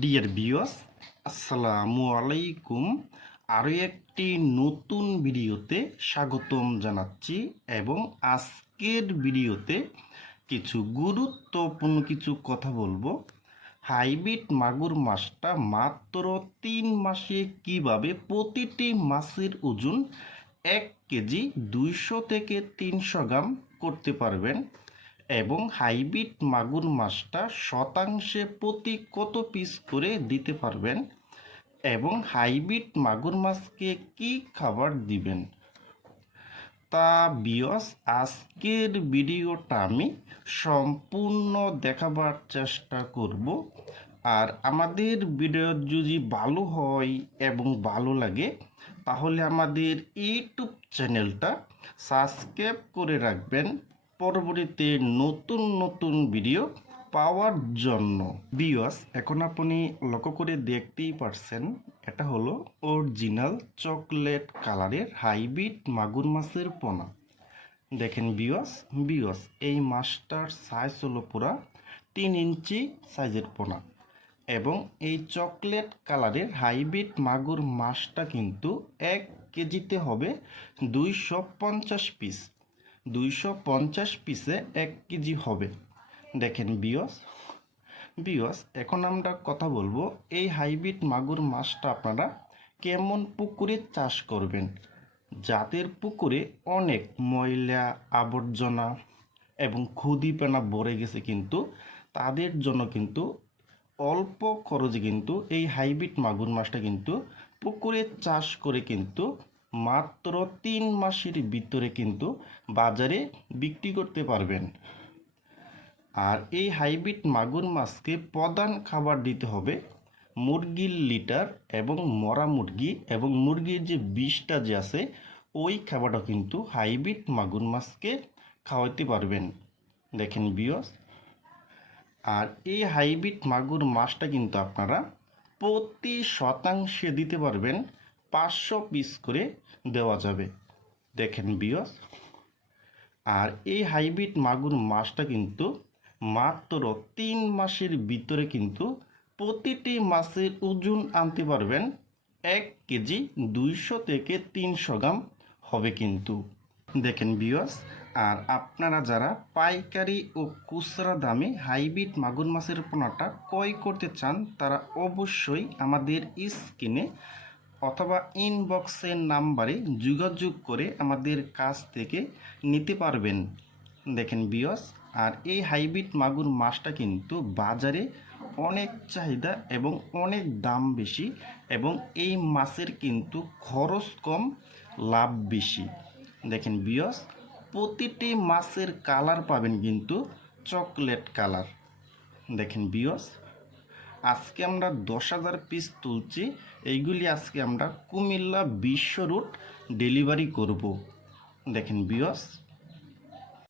Deer বিয়স আসসালামু আলাইকুম। আরও একটি নতুন ভিডিওতে স্বাগতম জানাচ্ছি এবং আজকের ভিডিওতে কিছু গুরুত্বপূর্ণ কিছু কথা বলব। হাইব্রিড মাগুর মাছটা মাত্র তিন মাসে কীভাবে প্রতিটি মাছের ওজন এক কেজি দুইশো থেকে তিনশো গ্রাম করতে পারবেন? এবং হাইব্রিড মাগুর মাছটা শতাংশে প্রতি কত পিস করে দিতে পারবেন? এবং হাইব্রিড মাগুর মাছকে কি খাবার দিবেন? তা বিয়স আজকের ভিডিওটা আমি সম্পূর্ণ দেখাবার চেষ্টা করব। আর আমাদের ভিডিও যদি ভালো হয় এবং ভালো লাগে, তাহলে আমাদের ইউটিউব চ্যানেলটা সাবস্ক্রাইব করে রাখবেন। পরবর্তীতে নতুন নতুন ভিডিও পাওয়ার জন্য। বিয়স এখন আপনি লক্ষ্য করে দেখতেই পারছেন, এটা হলো অরিজিনাল চকলেট কালারের হাইব্রিড মাগুর মাছের পোনা। দেখেন বিয়স বিয়স এই মাছটার সাইজ হলো পুরা তিন ইঞ্চি সাইজের পোনা। এবং এই চকলেট কালারের হাইব্রিড মাগুর মাছটা কিন্তু এক কেজিতে হবে দুইশো পঞ্চাশ পিস দুইশো পঞ্চাশ পিসে এক কেজি হবে। দেখেন বিয়স বিয়স, এখন আমরা কথা বলব এই হাইব্রিড মাগুর মাছটা আপনারা কেমন পুকুরে চাষ করবেন? যাদের পুকুরে অনেক ময়লা, আবর্জনা এবং ক্ষুদিপেনা ভরে গেছে কিন্তু তাদের জন্য কিন্তু অল্প খরচে কিন্তু এই হাইব্রিড মাগুর মাছটা কিন্তু পুকুরে চাষ করে কিন্তু মাত্র তিন মাসের ভিতরে কিন্তু বাজারে বিক্রি করতে পারবেন। আর এই হাইব্রিড মাগুর মাছকে প্রধান খাবার দিতে হবে মুরগির লিটার এবং মরা মুরগি এবং মুরগির যে বিষটা যে আছে, ওই খাবারটা কিন্তু হাইব্রিড মাগুর মাছকে খাওয়াতে পারবেন। দেখেন বিয়স আর এই হাইব্রিড মাগুর মাছটা কিন্তু আপনারা প্রতি শতাংশে দিতে পারবেন পাঁচশো পিস করে দেওয়া যাবে। দেখেন বিয়স আর এই হাইব্রিড মাগুর মাছটা কিন্তু মাত্র তিন মাসের ভিতরে কিন্তু প্রতিটি মাছের ওজন আনতে পারবেন এক কেজি দুইশো থেকে তিনশো গ্রাম হবে কিন্তু। দেখেন বিয়স আর আপনারা যারা পাইকারি ও খুচরা দামে হাইব্রিড মাগুর মাছের পোনাটা ক্রয় করতে চান, তারা অবশ্যই আমাদের স্ক্রিনে অথবা ইনবক্সের নাম্বারে যোগাযোগ করে আমাদের কাছ থেকে নিতে পারবেন। দেখেন বিয়স, আর এই হাইব্রিড মাগুর মাছটা কিন্তু বাজারে অনেক চাহিদা এবং অনেক দাম বেশি এবং এই মাছের কিন্তু খরচ কম, লাভ বেশি। দেখেন বিয়স, প্রতিটি মাছের কালার পাবেন কিন্তু চকলেট কালার। দেখেন বিয়স আজকে আমরা দশ হাজার পিস তুলছি। এইগুলি আজকে আমরা কুমিল্লা বিশ্ব রুট ডেলিভারি করব। দেখেন বিয়স